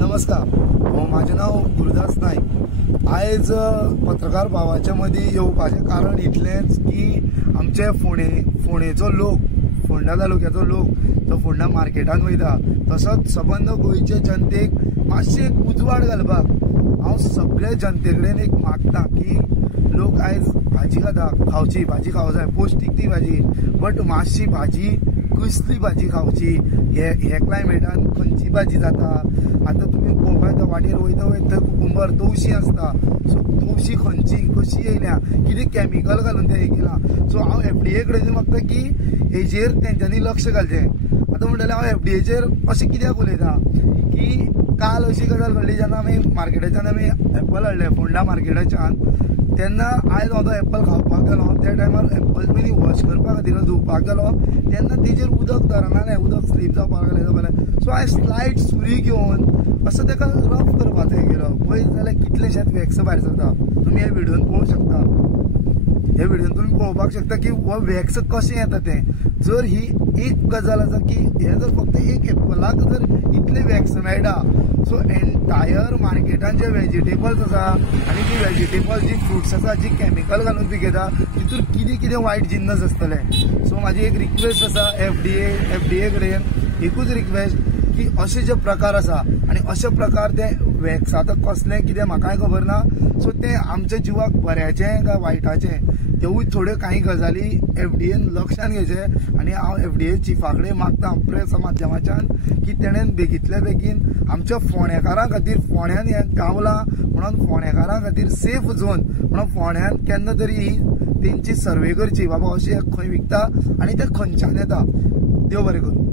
नमस्कार, माझे नाव गुरुदास नाईक। आज पत्रकार भावाच्या मध्ये येवपाचें कारण इतलेंच की आमचे फोंडेचो लोक, फोंडा तालुक्याचो लोक तो फोंडा मार्केटान वयता, तसोच सबंद गोंयचे जनतेक मातशें एक उजवाड घालपाक हांव सगळे जनते कडेन एक मागता की लोक आयज भाजी खाता, खावची भाजी खावंक जाय, पौष्टीक ती भाजी, बट मातशी भाजी कसली भाजी खावची, हे क्लायमेटान खंयची भाजी जाता। आतां तुमी पळोवपाक येता वाटेर वयता वयता कुकुंबर तवशी आसता, सो तवशी खंयची कशी येयल्या, कितें कॅमिकल घालून ते केला। सो हांव FDA कडेन मागता की हेजेर तेंच्यांनी लक्ष घालचें। आतां म्हणटलें हांव FDAचेर अशें कित्याक उलयता की काल अशी गजाल घडली जेन्ना आमी मार्केटाच्यान एप्पल हाडले फोंडा मार्केटाच्यान, तेन्ना आयज हांव तो एप्पल खावपाक गेलो, त्या टायमार एप्पल पयलीं वॉश करपा खातीर धुवपाक गेलो, तेन्ना तेजेर उदक धरनालें, उदक स्लीप जावपाक लागलें। सो हांवें स्लायट सुरी घेवन असो ताका रफ करपाचो गेलो, पळयत जाल्यार कितलेशेच वॅक्स भायर सरता। तुमी हे व्हिडिओन पळोवंक शकता, हे व्हिडिओन तुम्ही पळोवपाक शकता की हो वॅक्स कशें येता तें। जर ही एक गजाल आसा की हे जर फक्त एक एप्पलाक जर इतले वॅक्स मेळटा, सो एंटायर मार्केटान जे वेजिटेबल्स आसा आनी ती वेजिटेबल जी फ्रुट्स आसा जी कॅमिकल घालून पिकयता तितून कितें कितें वायट जिन्नस आसतले। सो म्हाजी एक रिक्वेस्ट आसा FDA कडेन, एकूच रिक्वेस्ट की असे जे प्रकार आसा आनी अशे प्रकार ते वॅक्स आतां कसलें कितें म्हाकाय खबर ना, सो ते आमच्या जिवाक बऱ्याचें काय वायटाचें तेवूय थोड्यो काही गजाली FDAन लक्षान घेवचे। आनी हांव FDA चिफा कडेन मागता प्रेस माध्यमाच्यान की तेणेन बेगींतल्या बेगीन आमच्या फोंडेकारां खातीर, फोंड्यान हें गावलां म्हणून फोंडेकारां खातीर सेफ झोन म्हणून फोंड्यान केन्ना तरी तेंची सर्वे करची, बाबा अशें खंय विकता आनी ते खंयच्यान येता। देव बरें करूं।